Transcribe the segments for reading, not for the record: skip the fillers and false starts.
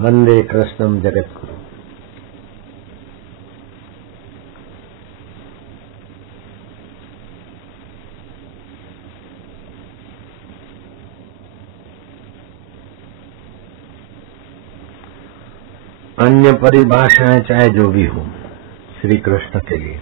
वंदे कृष्णम जगद्गुरु। अन्य परिभाषाएं चाहे जो भी हो श्री कृष्ण के लिए,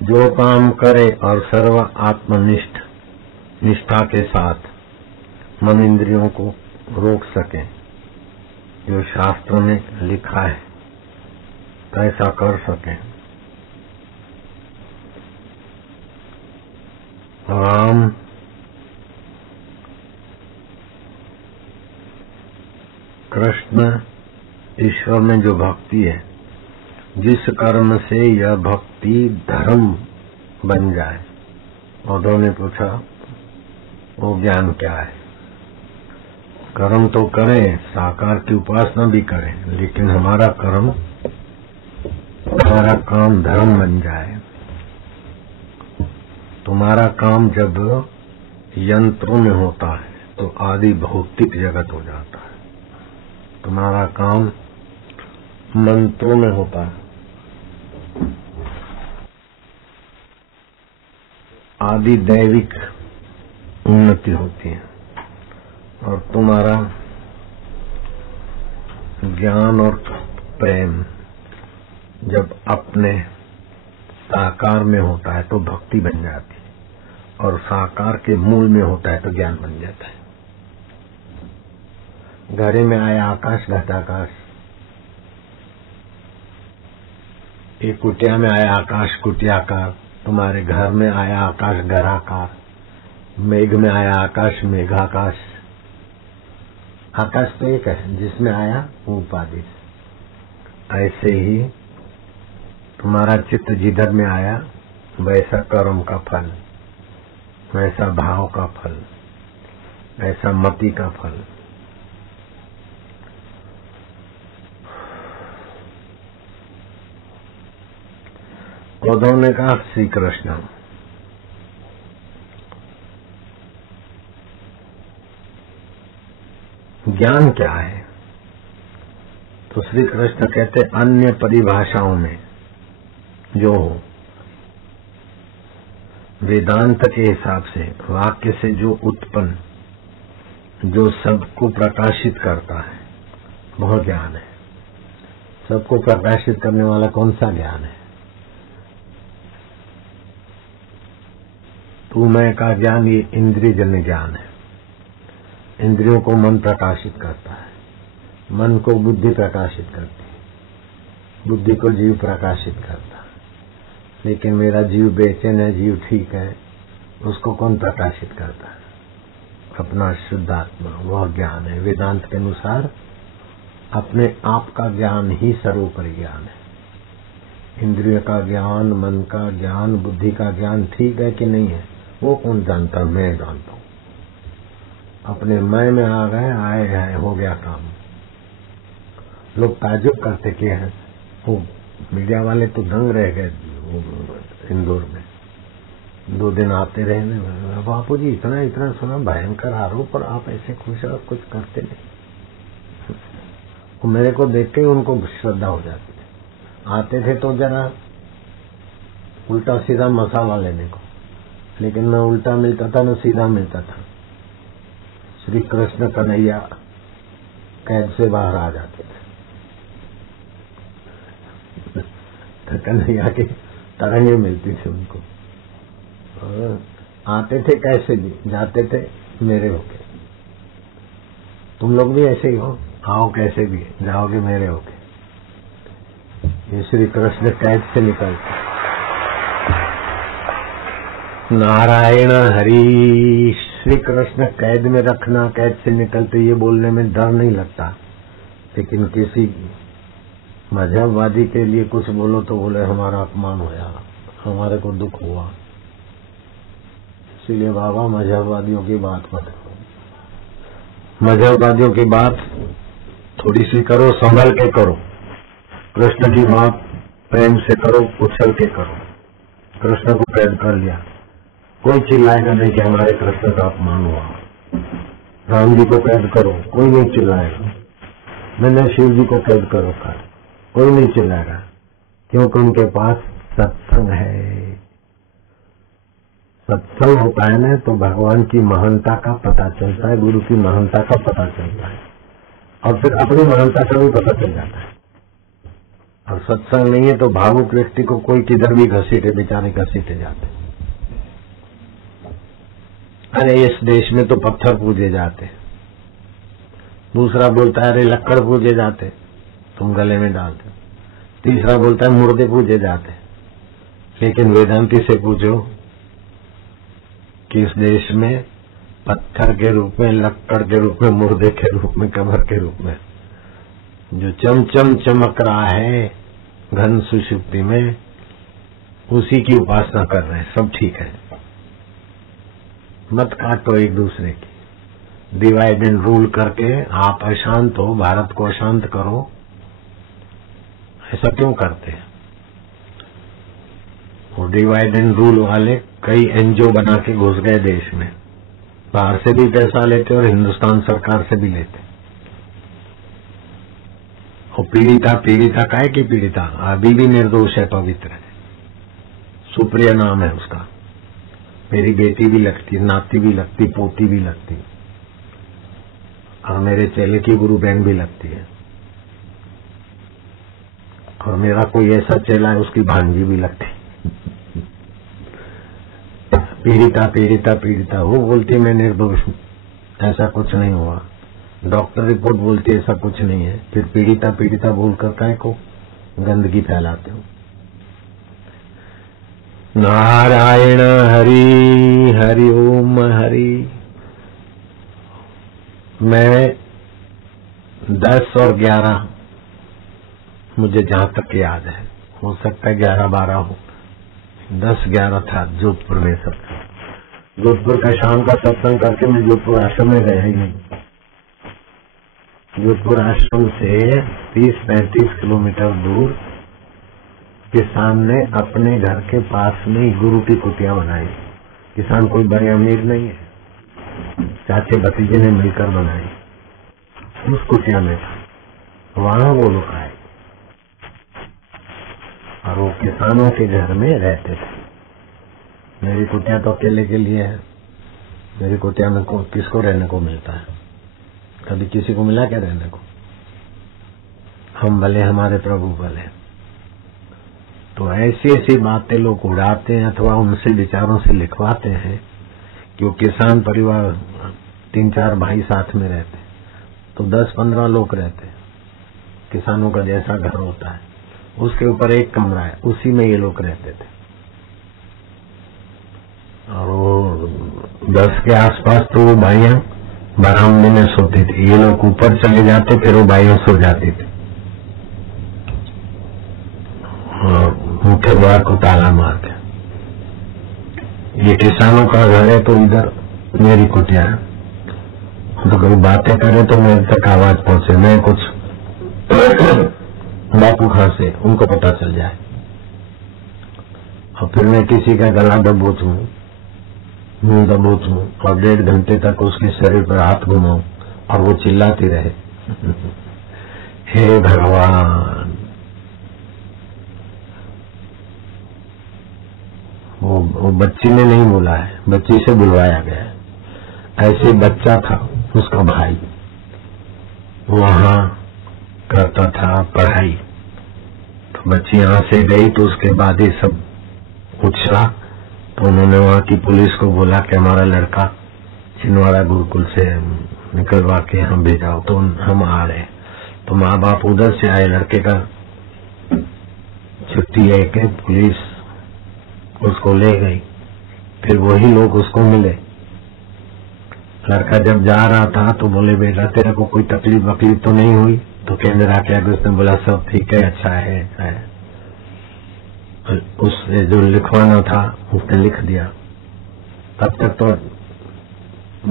जो काम करे और सर्व आत्मनिष्ठ निष्ठा के साथ मन इंद्रियों को रोक सके, जो शास्त्र में लिखा है कैसा कर सके। राम कृष्ण ईश्वर में जो भक्ति है, जिस कर्म से यह भक्ति धर्म बन जाए। उद्धव ने पूछा वो ज्ञान क्या है? कर्म तो करें, साकार की उपासना भी करें, लेकिन हमारा काम धर्म बन जाए। तुम्हारा काम जब यंत्रों में होता है तो आदि भौतिक जगत हो जाता है। तुम्हारा काम मंत्रों में होता है, आदि दैविक उन्नति होती है। और तुम्हारा ज्ञान और प्रेम जब अपने साकार में होता है तो भक्ति बन जाती है, और साकार के मूल में होता है तो ज्ञान बन जाता है। घड़े में आया आकाश घटाकाश, एक कुटिया में आया आकाश कुटियाकार, तुम्हारे घर में आया आकाश घराकार, मेघ में आया आकाश मेघाकाश। आकाश तो एक है जिसमें आया उपाधि। ऐसे ही तुम्हारा चित्त जिधर में आया वैसा कर्म का फल, वैसा भाव का फल, ऐसा मति का फल। उद्धव ने कहा श्री कृष्ण ज्ञान क्या है? तो श्री कृष्ण कहते अन्य परिभाषाओं में जो हो, वेदांत के हिसाब से वाक्य से जो उत्पन्न, जो सबको प्रकाशित करता है वह ज्ञान है। सबको प्रकाशित करने वाला कौन सा ज्ञान है? तू मैं का ज्ञान ये इंद्रियजन्य ज्ञान है। इंद्रियों को मन प्रकाशित करता है, मन को बुद्धि प्रकाशित करती है, बुद्धि को जीव प्रकाशित करता है। लेकिन मेरा जीव बेचैन है, जीव ठीक है, उसको कौन प्रकाशित करता है? अपना शुद्ध आत्मा, वह ज्ञान है। वेदांत के अनुसार अपने आप का ज्ञान ही सर्वोपरि ज्ञान है। इंद्रिय का ज्ञान, मन का ज्ञान, बुद्धि का ज्ञान ठीक है कि नहीं है वो कौन जानता? मैं जानता हूं। अपने मैं में आ गए, आए हैं, हो गया काम। लोग ताज्जुब करते कि हैं वो मीडिया वाले तो दंग रह गए इंदौर में, 2 दिन आते रहे। बापू जी इतना इतना सुना, भयंकर आरोप, पर आप ऐसे खुश और कुछ करते नहीं। वो मेरे को देख के उनको श्रद्धा हो जाती थी। आते थे तो जरा उल्टा सीधा मसाला लेने को, लेकिन न उल्टा मिलता था न सीधा मिलता था। श्री कृष्ण कन्हैया कैद से बाहर आ जाते थे तो कन्हैया की तरंगे मिलती थी उनको। और आते थे कैसे भी, जाते थे मेरे होके। तुम लोग भी ऐसे ही हो, आओ कैसे भी, जाओगे मेरे होके। ये श्री कृष्ण कैद से निकलते। नारायण हरि। श्री कृष्ण कैद में रखना, कैद से निकलते, ये बोलने में डर नहीं लगता। लेकिन किसी मजहबवादी के लिए कुछ बोलो तो बोले हमारा अपमान होया, हमारे को दुख हुआ। इसलिए बाबा मजहबवादियों की बात मत करो। मजहबवादियों की बात थोड़ी सी करो, संभल के करो। कृष्ण की बात प्रेम से करो, उछल के करो। कृष्ण को कैद कर लिया, कोई चिल्लाएगा नहीं कि हमारे कृष्ण का अपमान हुआ। राम जी को कैद करो, कोई नहीं चिल्लाएगा। मैंने शिव जी को कैद करो कर, कोई नहीं चिल्लाएगा, क्योंकि उनके पास सत्संग है। सत्संग होता है ना तो भगवान की महानता का पता चलता है, गुरु की महानता का पता चलता है, और फिर अपनी महानता का भी पता चल जाता है। और सत्संग नहीं है तो भावुक व्यक्ति को कोई किधर भी घसीटे, बेचारे घसीटे जाते। अरे इस देश में तो पत्थर पूजे जाते, दूसरा बोलता है अरे लक्कड़ पूजे जाते, तुम गले में डालते। तीसरा बोलता है मुर्दे पूजे जाते। लेकिन वेदांती से पूछो कि इस देश में पत्थर के रूप में, लक्कड़ के रूप में, मुर्दे के रूप में, कब्र के रूप में जो चमचम चमक रहा है घन सुषुप्ति में, उसी की उपासना कर रहे हैं। सब ठीक है, मत काटो एक दूसरे की। डिवाइड एंड रूल करके आप अशांत हो, भारत को अशांत करो, ऐसा क्यों करते हैं? वो डिवाइड एंड रूल वाले कई एनजीओ बना के घुस गए देश में, बाहर से भी पैसा लेते और हिंदुस्तान सरकार से भी लेते। और पीड़िता काहे की पीड़िता अभी भी निर्दोष है, पवित्र है, सुप्रिया नाम है उसका। मेरी बेटी भी लगती, नाती भी लगती, पोती भी लगती, और मेरे चेले की गुरु बहन भी लगती है, और मेरा कोई ऐसा चेला है उसकी भांजी भी लगती। पीड़िता वो बोलती मैं निर्दोष हूं, ऐसा कुछ नहीं हुआ। डॉक्टर रिपोर्ट बोलती ऐसा कुछ नहीं है, फिर पीड़िता बोलकर काहे को गंदगी फैलाते हो। नारायण हरि हरि ओम हरि। मैं 10 और 11 मुझे जहां तक याद है, हो सकता है 11-12 हो, 10-11 था जोधपुर में। सब जोधपुर का शाम का सत्संग करके मैं जोधपुर आश्रम में गया ही नहीं। जोधपुर आश्रम से 30-35 किलोमीटर दूर किसान ने अपने घर के पास में ही गुरु की कुटिया बनाई। किसान कोई बड़े अमीर नहीं है, चाचे भतीजे ने मिलकर बनाई। उस कुटिया में वहां वो लोग आए और वो किसानों के घर में रहते थे। मेरी कुटिया तो अकेले के लिए है, मेरी कुटिया में किसको रहने को मिलता है? कभी किसी को मिला क्या रहने को? हम भले, हमारे प्रभु भले। तो ऐसी ऐसी बातें लोग उड़ाते हैं अथवा उनसे विचारों से लिखवाते हैं कि वो किसान परिवार 3-4 भाई साथ में रहते, तो 10-15 लोग रहते। किसानों का जैसा घर होता है उसके ऊपर एक कमरा है, उसी में ये लोग रहते थे। और वो 10 के आसपास तो वो भाइयां बरामदे में सोती थी, ये लोग ऊपर चले जाते, फिर वो भाइयां सो जाती थी। मुख्य द्वार को ताला मार के। ये किसानों का घर है तो इधर मेरी कुटिया है, तो कभी बातें करे तो मेरे तक आवाज पहुंचे, मैं कुछ बापू खां से उनको पता चल जाए, और फिर मैं किसी का गला दबोचूं, मुंह दबोचूं, और 1.5 घंटे तक उसके शरीर पर हाथ घुमाऊं और वो चिल्लाती रहे हे भगवान। वो बच्ची ने नहीं बोला है, बच्ची से बुलवाया गया है। ऐसे बच्चा था उसका भाई, वहां करता था पढ़ाई, तो बच्ची यहां से गई तो उसके बाद ही सब उछला। तो उन्होंने वहां की पुलिस को बोला कि हमारा लड़का छिंदवाड़ा गुरुकुल से निकलवा के हम भेजाओ, तो हम आ रहे। तो माँ बाप उधर से आए, लड़के का छुट्टी है कि पुलिस उसको ले गई, फिर वही लोग उसको मिले। लड़का जब जा रहा था तो बोले बेटा तेरे को कोई तकलीफ वकलीफ तो नहीं हुई? तो केंद्र आके आगे उसने बोला सब ठीक है, अच्छा है। उसने जो लिखवाना था उसने लिख दिया। तब तक तो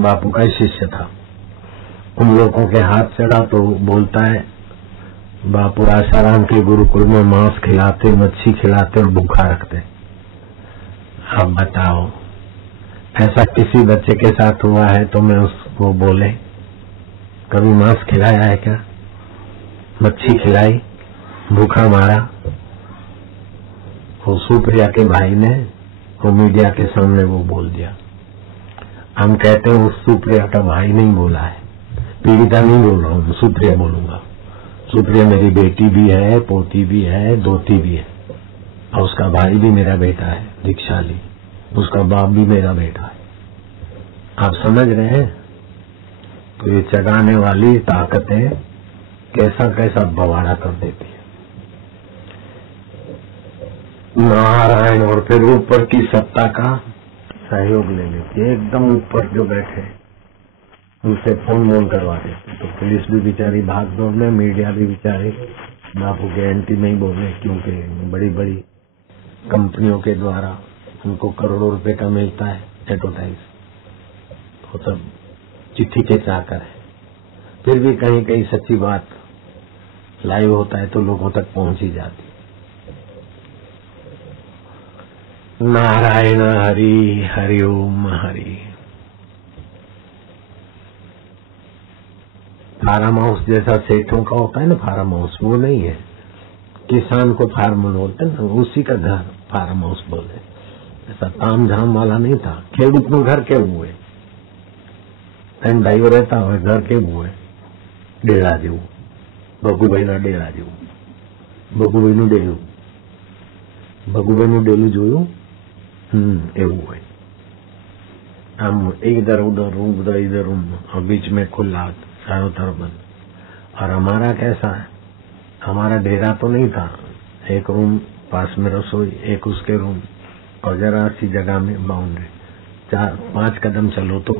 बापू का ही शिष्य था। उन लोगों के हाथ चढ़ा तो बोलता है, बापू आसाराम के गुरुकुल में मांस खिलाते, मच्छी खिलाते और भूखा रखते। अब बताओ, ऐसा किसी बच्चे के साथ हुआ है तो मैं उसको बोले कभी मांस खिलाया है क्या, मच्छी खिलाई, भूखा मारा? वो सुप्रिया के भाई ने वो मीडिया के सामने वो बोल दिया। हम कहते हैं उस सुप्रिया का भाई नहीं बोला है, पीड़िता नहीं बोल रहा हूँ, सुप्रिया बोलूंगा। सुप्रिया मेरी बेटी भी है, पोती भी है, दोती भी है, और उसका भाई भी मेरा बेटा है दीक्षाली, उसका बाप भी मेरा बेटा है। आप समझ रहे हैं? तो ये जगाने वाली ताकतें कैसा कैसा बवाड़ा कर देती है। नारायण और फिर ऊपर की सत्ता का सहयोग ले लेती है। एकदम ऊपर जो बैठे उनसे फोन करवा देते, तो पुलिस भी बेचारी भाग दौड़ में, मीडिया भी बेचारी बापू के एंटी में ही बोले, क्योंकि बड़ी बड़ी कंपनियों के द्वारा उनको करोड़ों रुपए का मिलता है एडवर्टाइज, वो सब चिट्ठी के चाकर है। फिर भी कहीं कहीं सच्ची बात लाइव होता है तो लोगों तक पहुंच ही जाती। नारायण हरि, हरि ओम हरि। फार्म हाउस जैसा सेठों का होता है ना फार्म हाउस, वो नहीं है। किसान को फार्म बोलते ना, उसी का घर फार्म हाउस बोले। ऐसा ताम झाम वाला नहीं था। खेडूत નું घर કેવું હોય, ત્રણ ભાઈઓ રહેતા હોય, ઘર કેવું હોય, ડેરા જેવું, ભગુભાઈના ડેરા જેવું, ભગુભાઈનું ડેલું, ભગુભાઈનું ડેલું જોયું? એવું હોય। આમ इधर उधर रूम, उधर इधर रूम, और बीच में खुला, चारों तरफ बंद। और हमारा कैसा है, हमारा डेरा तो नहीं था, एक रूम पास में रसोई, एक उसके रूम, और जरा सी जगह में बाउंड्री, 4-5 कदम चलो तो